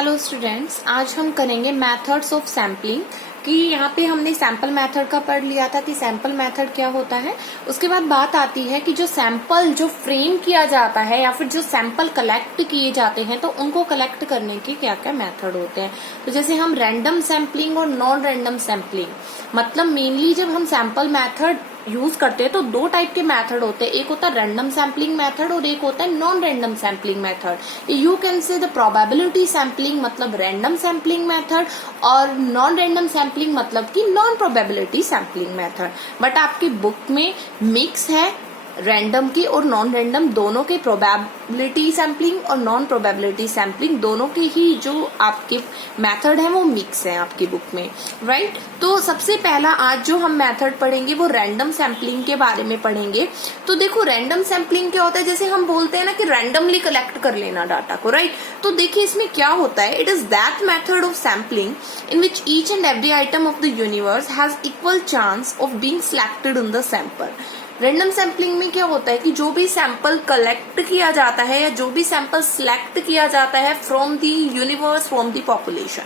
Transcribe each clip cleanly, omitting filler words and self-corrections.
Hello students, आज हम करेंगे मेथड्स ऑफ सैम्पलिंग। कि यहाँ पे हमने सैंपल मेथड का पढ़ लिया था कि सैंपल मेथड क्या होता है। उसके बाद बात आती है कि जो सैंपल जो फ्रेम किया जाता है या फिर जो सैंपल कलेक्ट किए जाते हैं तो उनको कलेक्ट करने के क्या क्या मेथड होते हैं। तो जैसे हम रैंडम सैम्पलिंग और नॉन रैंडम सैम्पलिंग, मतलब मेनली जब हम सैंपल मेथड यूज करते हैं तो दो टाइप के मेथड होते हैं। एक होता है रैंडम सैम्पलिंग मेथड और एक होता है non random sampling method. You can say the probability sampling मतलब रैंडम सैम्पलिंग मेथड और नॉन रैंडम सैम्पलिंग मतलब कि non probability sampling method. But आपकी बुक में मिक्स है रैंडम की और नॉन रैंडम दोनों के, प्रोबेबिलिटी सैम्पलिंग और नॉन प्रोबेबिलिटी सैम्पलिंग दोनों के ही जो आपके मेथड है वो मिक्स है आपकी बुक में, राइट। तो सबसे पहला आज जो हम मेथड पढ़ेंगे वो रैंडम सैम्पलिंग के बारे में पढ़ेंगे। तो देखो रैंडम सैम्पलिंग क्या होता है, जैसे हम बोलते हैं ना कि रैंडमली कलेक्ट कर लेना डाटा को, राइट। तो देखिए इसमें क्या होता है, it is that method of sampling in which each and every item of the universe has equal chance of being selected in the sample. Random sampling में क्या होता है कि जो भी सैंपल कलेक्ट किया जाता है या जो भी सैंपल सिलेक्ट किया जाता है from the universe, from the population,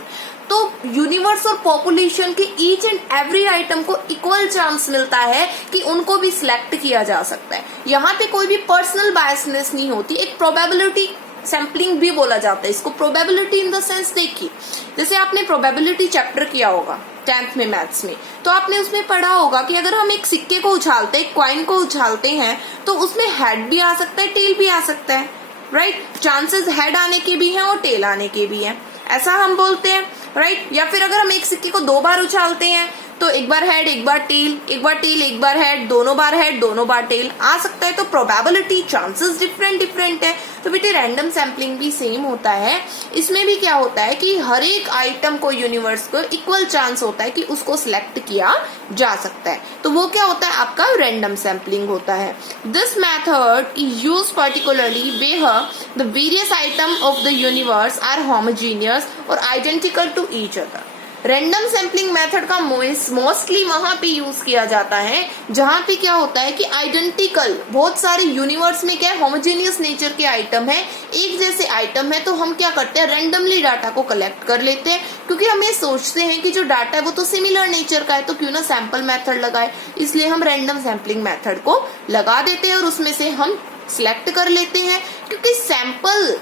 तो यूनिवर्स और पॉपुलेशन के ईच एंड एवरी आइटम को इक्वल चांस मिलता है कि उनको भी सिलेक्ट किया जा सकता है। यहाँ पे कोई भी पर्सनल बायसनेस नहीं होती। एक प्रोबेबिलिटी सैम्पलिंग भी बोला जाता है इसको। प्रोबेबिलिटी इन द सेंस, देखिए जैसे आपने प्रोबेबिलिटी चैप्टर किया होगा 10th में मैथ्स में, तो आपने उसमें पढ़ा होगा कि अगर हम एक सिक्के को उछालते हैं, एक कॉइन को उछालते हैं, तो उसमें हेड भी आ सकता है, टेल भी आ सकता है, राइट। चांसेस हेड आने के भी हैं और टेल आने के भी हैं, ऐसा हम बोलते हैं, राइट। या फिर अगर हम एक सिक्के को 2 बार उछालते हैं तो एक बार हेड एक बार टेल, एक बार टेल एक बार हेड, दोनों बार हेड दोनों बार टेल आ सकता है। तो प्रोबेबिलिटी चांसेस डिफरेंट है। तो बेटे रैंडम सैम्पलिंग भी सेम होता है। इसमें भी क्या होता है कि हर एक आइटम को, यूनिवर्स को इक्वल चांस होता है कि उसको सिलेक्ट किया जा सकता है। तो वो क्या होता है, आपका रैंडम सैम्पलिंग होता है। This method is use particularly where the various item of the universe are homogeneous और identical to each other. Random sampling method का मोस्टली वहां पे यूज किया जाता है जहां पे क्या होता है कि आइडेंटिकल, बहुत सारे यूनिवर्स में क्या है, होमोजेनियस नेचर के आइटम है, एक जैसे आइटम है, तो हम क्या करते हैं रैंडमली डाटा को कलेक्ट कर लेते हैं। क्योंकि हम ये सोचते हैं कि जो डाटा है वो तो सिमिलर नेचर का है, तो क्यों ना सैंपल मेथड लगाए, इसलिए हम रैंडम सैम्पलिंग मेथड को लगा देते हैं और उसमें से हम सिलेक्ट कर लेते हैं। क्योंकि सैंपल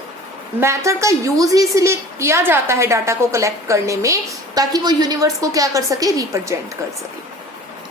मेथड का यूज ही इसलिए किया जाता है डाटा को कलेक्ट करने में, ताकि वो यूनिवर्स को क्या कर सके, रिप्रेजेंट कर सके।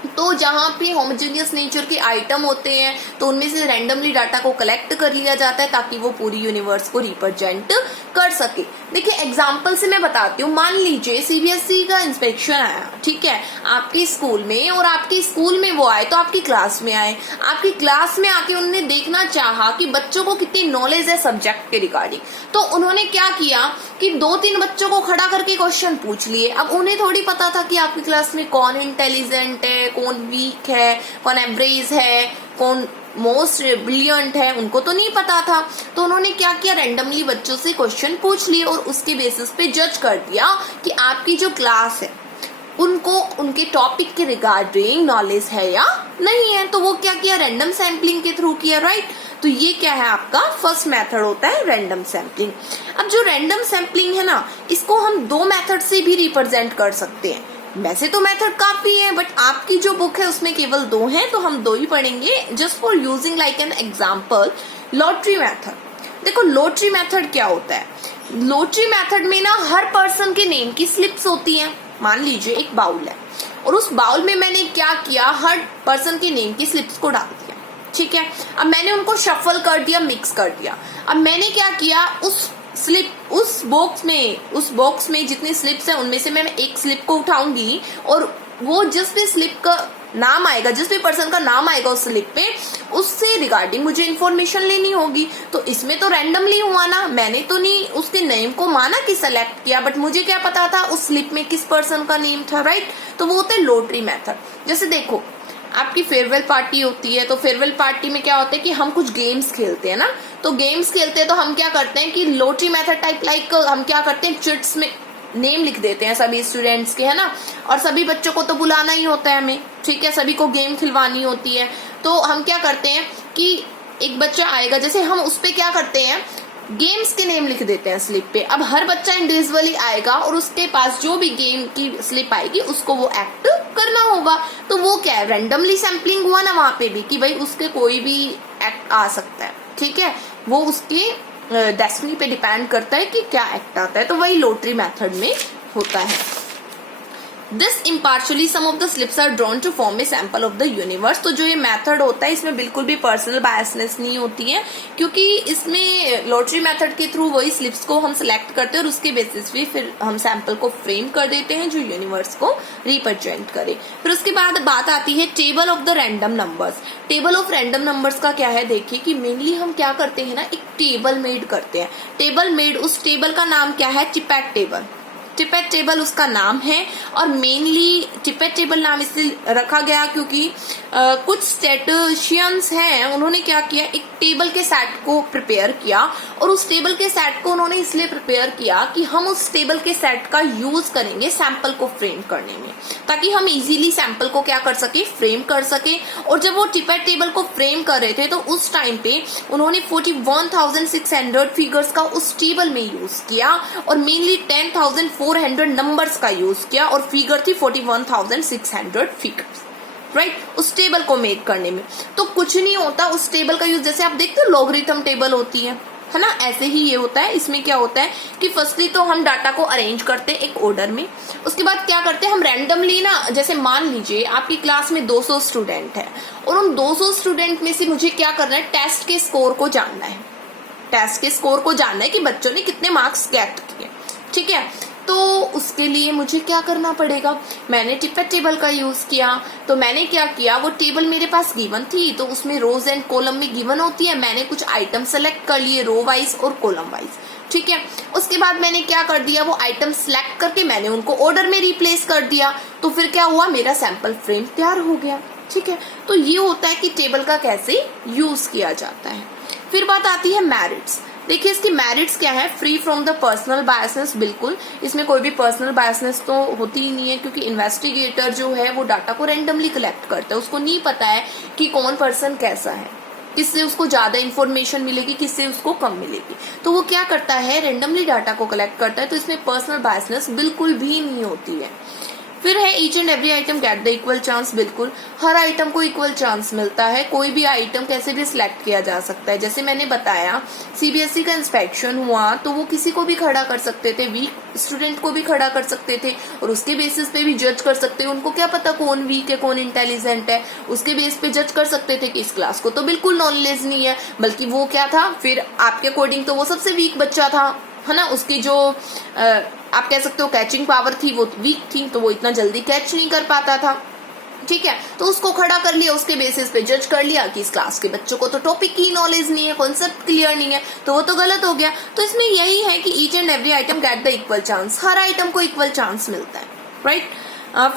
तो जहां पे होमोजेनियस नेचर के आइटम होते हैं तो उनमें से रैंडमली डाटा को कलेक्ट कर लिया जाता है ताकि वो पूरी यूनिवर्स को रिप्रेजेंट कर सके। देखिए एग्जांपल से मैं बताती हूँ। मान लीजिए सीबीएसई का इंस्पेक्शन आया, ठीक है, आपके स्कूल में, और आपके स्कूल में वो आए तो आपकी क्लास में आए। आपकी क्लास में आके उन्होंने देखना चाहा कि बच्चों को कितनी नॉलेज है सब्जेक्ट के रिगार्डिंग। तो उन्होंने क्या किया कि 2-3 बच्चों को खड़ा करके क्वेश्चन पूछ लिए। अब उन्हें थोड़ी पता था कि आपकी क्लास में कौन इंटेलिजेंट है, कौन वीक है, कौन एवरेज है, कौन मोस्ट ब्रिलियंट है, उनको तो नहीं पता था। तो उन्होंने क्या किया, रैंडमली बच्चों से क्वेश्चन पूछ लिए और उसके बेसिस पे जज कर दिया कि आपकी जो क्लास है उनको उनके टॉपिक के रिगार्डिंग नॉलेज है या नहीं है। तो वो क्या किया, रैंडम सैम्पलिंग के थ्रू किया, राइट। तो ये क्या है, आपका फर्स्ट मेथड होता है रैंडम सैम्पलिंग। अब जो रैंडम सैम्पलिंग है ना, इसको हम 2 मेथड से भी रिप्रेजेंट कर सकते हैं। वैसे तो मेथड काफी है बट आपकी जो बुक है उसमें केवल 2 हैं, तो हम 2 ही पढ़ेंगे just for using like an example. Lottery method. देखो लॉटरी मेथड क्या होता है, लॉटरी मेथड में ना हर पर्सन के नेम की स्लिप्स होती हैं। मान लीजिए एक बाउल है और उस बाउल में मैंने क्या किया, हर पर्सन के नेम की स्लिप्स को डाल दिया, ठीक है। अब मैंने उनको शफल कर दिया, मिक्स कर दिया। अब मैंने क्या किया, उस बॉक्स में जितनी स्लिप्स है उनमें से मैं एक स्लिप को उठाऊंगी और वो जिस भी स्लिप का नाम आएगा, जिस भी पर्सन का नाम आएगा उस स्लिप पे, उससे रिगार्डिंग मुझे इन्फॉर्मेशन लेनी होगी। तो इसमें तो रैंडमली हुआ ना, मैंने तो नहीं उसके नेम को माना कि सेलेक्ट किया, बट मुझे क्या पता था उस स्लिप में किस पर्सन का नेम था, राइट। तो वो होता है लॉटरी मेथड। जैसे देखो आपकी फेयरवेल पार्टी होती है, तो फेयरवेल पार्टी में क्या होता है कि हम कुछ गेम्स खेलते हैं ना, तो गेम्स खेलते हैं तो हम क्या करते हैं कि लॉटरी मेथड टाइप लाइक हम क्या करते हैं, चिट्स में नेम लिख देते हैं सभी स्टूडेंट्स के, है ना, और सभी बच्चों को तो बुलाना ही होता है हमें, ठीक है, सभी को गेम खिलवानी होती है। तो हम क्या करते हैं कि एक बच्चा आएगा, जैसे हम उस पे क्या करते हैं गेम्स के नेम लिख देते हैं स्लिप पे। अब हर बच्चा इंडिविजुअली आएगा और उसके पास जो भी गेम की स्लिप आएगी उसको वो एक्ट करना होगा। तो वो क्या है, रैंडमली सैम्पलिंग हुआ ना वहां पे भी, कि भाई उसके कोई भी एक्ट आ सकता है, ठीक है, वो उसके डेस्टिनी पे डिपेंड करता है कि क्या एक्ट आता है। तो वही लॉटरी मेथड में होता है। This impartially some of the slips are drawn to form a sample of the universe. तो जो ये मेथड होता है इसमें बिल्कुल भी पर्सनल बायसनेस नहीं होती है, क्योंकि इसमें लॉटरी मेथड के थ्रू वही स्लिप्स को हम सिलेक्ट करते हैं और उसके बेसिस पे फिर हम सैंपल को फ्रेम कर देते हैं जो यूनिवर्स को रिप्रेजेंट करे। फिर उसके बाद बात आती है table of the random numbers. Table of random numbers का क्या है, देखिए कि मेनली हम क्या करते हैं ना, एक टेबल मेड करते हैं। टेबल मेड, उस टेबल का नाम क्या है, टिपेट टेबल। टिपेट टेबल उसका नाम है। और मेनली टिपेट टेबल नाम इसलिए रखा गया क्योंकि कुछ स्टैटिस्टिशियंस हैं, उन्होंने क्या किया, एक टेबल के सेट को प्रिपेयर किया। और उस टेबल के सेट को उन्होंने इसलिए प्रिपेयर किया कि हम उस टेबल के सेट का यूज करेंगे सैंपल को फ्रेम करने में, ताकि हम इजीली सैंपल को क्या कर सके, फ्रेम कर सके। और जब वो टिपेट टेबल को फ्रेम कर रहे थे तो उस टाइम पे उन्होंने 41,600 फिगर्स का उस टेबल में यूज किया और मेनली 10,400 नंबर्स का यूज किया और फिगर थी 41,600 फिगर्स, राइट, उस टेबल को मेक करने में। तो कुछ नहीं होता उस टेबल का यूज, जैसे आप देखते हो लॉगरिथम टेबल होती है ना, ऐसे ही ये होता है। इसमें क्या होता है कि फर्स्टली तो हम डाटा को अरेंज करते हैं एक ऑर्डर में, उसके बाद क्या करते हैं हम रैंडमली ना, जैसे मान लीजिए आपकी क्लास में 200 स्टूडेंट है और उन 200 स्टूडेंट में से मुझे क्या करना है, टेस्ट के स्कोर को जानना है। टेस्ट के स्कोर को जानना है कि बच्चों ने कितने मार्क्स गेट किए, ठीक है। तो उसके लिए मुझे क्या करना पड़ेगा, मैंने टिपेट टेबल का यूज किया। तो मैंने क्या किया, वो टेबल मेरे पास गिवन थी तो उसमें रोज एंड कॉलम में गिवन होती है, मैंने कुछ आइटम सेलेक्ट कर लिए रो वाइज और कॉलम वाइज, ठीक है। उसके बाद मैंने क्या कर दिया, वो आइटम सेलेक्ट करके मैंने उनको ऑर्डर में रिप्लेस कर दिया। तो फिर क्या हुआ, मेरा सैंपल फ्रेम तैयार हो गया, ठीक है। तो ये होता है कि टेबल का कैसे यूज किया जाता है। फिर बात आती है मेरिट्स। देखिए इसकी मेरिट्स क्या है, free from the personal biasness, बिल्कुल इसमें कोई भी पर्सनल बायसनेस तो होती ही नहीं है, क्योंकि इन्वेस्टिगेटर जो है वो डाटा को रैंडमली कलेक्ट करता है, उसको नहीं पता है कि कौन पर्सन कैसा है, किससे उसको ज्यादा इन्फॉर्मेशन मिलेगी, किससे उसको कम मिलेगी। तो वो क्या करता है, रैंडमली डाटा को कलेक्ट करता है, तो इसमें पर्सनल बायसनेस बिल्कुल भी नहीं होती है। फिर है each and every item get the equal chance, बिल्कुल हर आइटम को इक्वल चांस मिलता है, कोई भी आइटम कैसे भी सिलेक्ट किया जा सकता है। जैसे मैंने बताया सीबीएसई का इंस्पेक्शन हुआ तो वो किसी को भी खड़ा कर सकते थे, वीक स्टूडेंट को भी खड़ा कर सकते थे और उसके बेसिस पे भी जज कर सकते हैं। उनको क्या पता कौन वीक है कौन इंटेलिजेंट है, उसके बेस पे जज कर सकते थे कि इस क्लास को तो बिल्कुल नॉलेज नहीं है, बल्कि वो क्या था, फिर आपके अकॉर्डिंग तो वो सबसे वीक बच्चा था, है ना, उसकी जो आप कह सकते हो कैचिंग पावर थी वो वीक थी, तो वो इतना जल्दी कैच नहीं कर पाता था, ठीक है। तो उसको खड़ा कर लिया, उसके बेसिस पे जज कर लिया कि इस क्लास के बच्चों को तो टॉपिक की नॉलेज नहीं है, कॉन्सेप्ट क्लियर नहीं है, तो वो तो गलत हो गया। तो इसमें यही है कि each and every item get the equal chance, her item को इक्वल चांस मिलता है, right.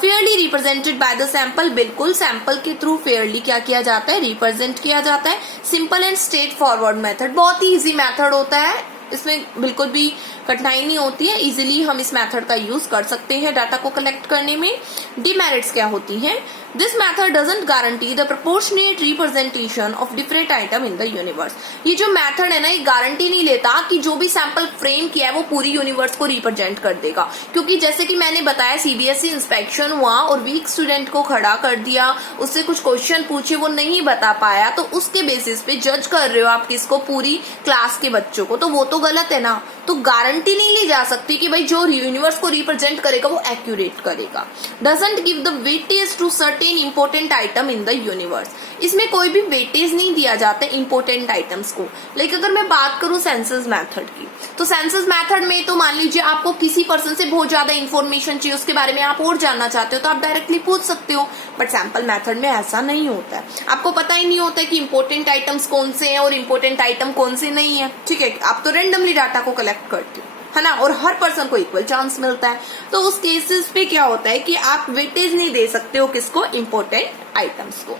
Fairlie represented by the sample, बिल्कुल सैंपल के थ्रू फेयरली क्या किया जाता है, रिप्रेजेंट किया जाता है। Simple and straight forward method, बहुत ही इजी मेथड होता है, इसमें बिल्कुल भी कठिनाई नहीं होती है, इजीली हम इस मेथड का यूज कर सकते हैं डाटा को कलेक्ट करने में। डिमेरिट्स क्या होती हैं, this method doesn't guarantee the proportionate representation of different item in the universe. ये जो मेथड है ना, ये गारंटी नहीं लेता कि जो भी सैंपल फ्रेम किया है वो पूरी यूनिवर्स को रिप्रेजेंट कर देगा, क्योंकि जैसे कि मैंने बताया सीबीएसई इंस्पेक्शन हुआ और वीक स्टूडेंट को खड़ा कर दिया, उससे कुछ क्वेश्चन पूछे वो नहीं बता पाया, तो उसके बेसिस पे जज कर रहे हो आप किसको, पूरी क्लास के बच्चों को, तो वो तो गलत है ना। तो गारंटी नहीं ली जा सकती कि भाई जो यूनिवर्स को रिप्रेजेंट करेगा वो एक्यूरेट करेगा। Doesn't give the weightage to certain important item in the universe, इसमें कोई भी वेटेज नहीं दिया जाता इंपोर्टेंट आइटम्स को। लेकिन अगर मैं बात करूं सेंसस मेथड की, तो सेंसस मेथड में तो मान लीजिए आपको किसी पर्सन से बहुत ज्यादा इन्फॉर्मेशन चाहिए, उसके बारे में आप और जानना चाहते हो तो आप डायरेक्टली पूछ सकते हो, बट सैंपल मेथड में ऐसा नहीं होता है। आपको पता ही नहीं होता है कि इंपोर्टेंट आइटम्स कौन से हैं और इंपोर्टेंट आइटम कौन से नहीं है, ठीक है। आप तो रेंडमली डाटा को कलेक्ट करते हो, है ना, और हर पर्सन को इक्वल चांस मिलता है। तो उस केसेस पे क्या होता है कि आप वेटेज नहीं दे सकते हो किसको, इंपोर्टेंट आइटम्स को।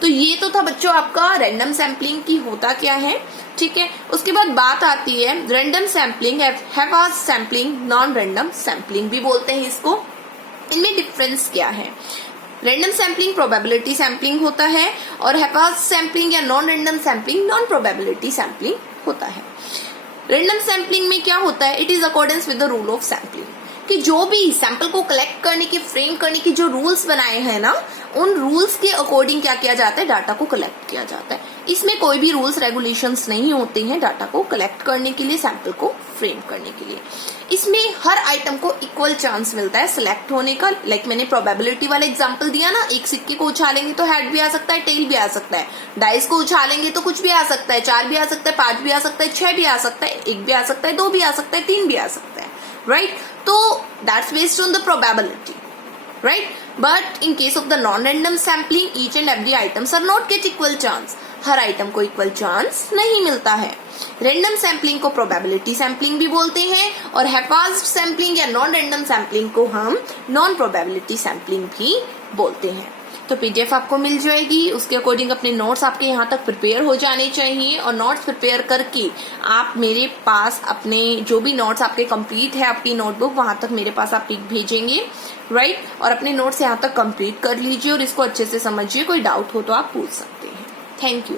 तो ये तो था बच्चों आपका रैंडम सैम्पलिंग की होता क्या है, ठीक है। उसके बाद बात आती है रैंडम सैम्पलिंग, हैवार्ड सैम्पलिंग, नॉन रैंडम सैम्पलिंग भी बोलते हैं इसको। इनमें डिफरेंस क्या है, रैंडम सैम्पलिंग प्रोबेबिलिटी सैम्पलिंग होता है और हैवार्ड सैम्पलिंग या non random sampling non probability sampling होता है। रैंडम सैम्पलिंग में क्या होता है, it is accordance with the rule of sampling, कि जो भी सैंपल को कलेक्ट करने की, फ्रेम करने की जो रूल्स बनाए हैं ना, उन रूल्स के अकॉर्डिंग क्या किया जाता है, डाटा को कलेक्ट किया जाता है। इसमें कोई भी रूल्स रेगुलेशंस नहीं होते हैं डाटा को कलेक्ट करने के लिए, सैंपल को फ्रेम करने के लिए। इसमें हर आइटम को इक्वल चांस मिलता है सिलेक्ट होने का। लाइक मैंने प्रोबेबिलिटी वाला एग्जांपल दिया ना, एक सिक्के को उछालेंगे तो हेड भी आ सकता है, टेल भी आ सकता है। डाइस को उछालेंगे तो कुछ भी आ सकता है, 4 भी आ सकता है, 5 भी आ सकता है, 6 भी आ सकता है, 1 भी आ सकता है, 2 भी आ सकता है, 3 भी आ सकता है, राइट। तो that's based on the probability, right? But in case of the non-random sampling, each and every items are not get equal chance. Her item को इक्वल चांस नहीं मिलता है। रैंडम सैम्पलिंग को प्रोबेबिलिटी सैम्पलिंग भी बोलते हैं, और हैप्पैज़्ड सैम्पलिंग या नॉन रैंडम सैम्पलिंग को हम नॉन प्रोबेबिलिटी सैम्पलिंग भी बोलते हैं। तो पीडीएफ आपको मिल जाएगी, उसके अकॉर्डिंग अपने नोट्स आपके यहाँ तक प्रिपेयर हो जाने चाहिए, और नोट्स प्रिपेयर करके आप मेरे पास अपने जो भी नोट्स आपके कंप्लीट है, आपकी नोटबुक, वहां तक मेरे पास आप पिक भेजेंगे, राइट। और अपने नोट्स यहाँ तक कंप्लीट कर लीजिए और इसको अच्छे से समझिए, कोई डाउट हो तो आप पूछ सकते हैं। Thank you.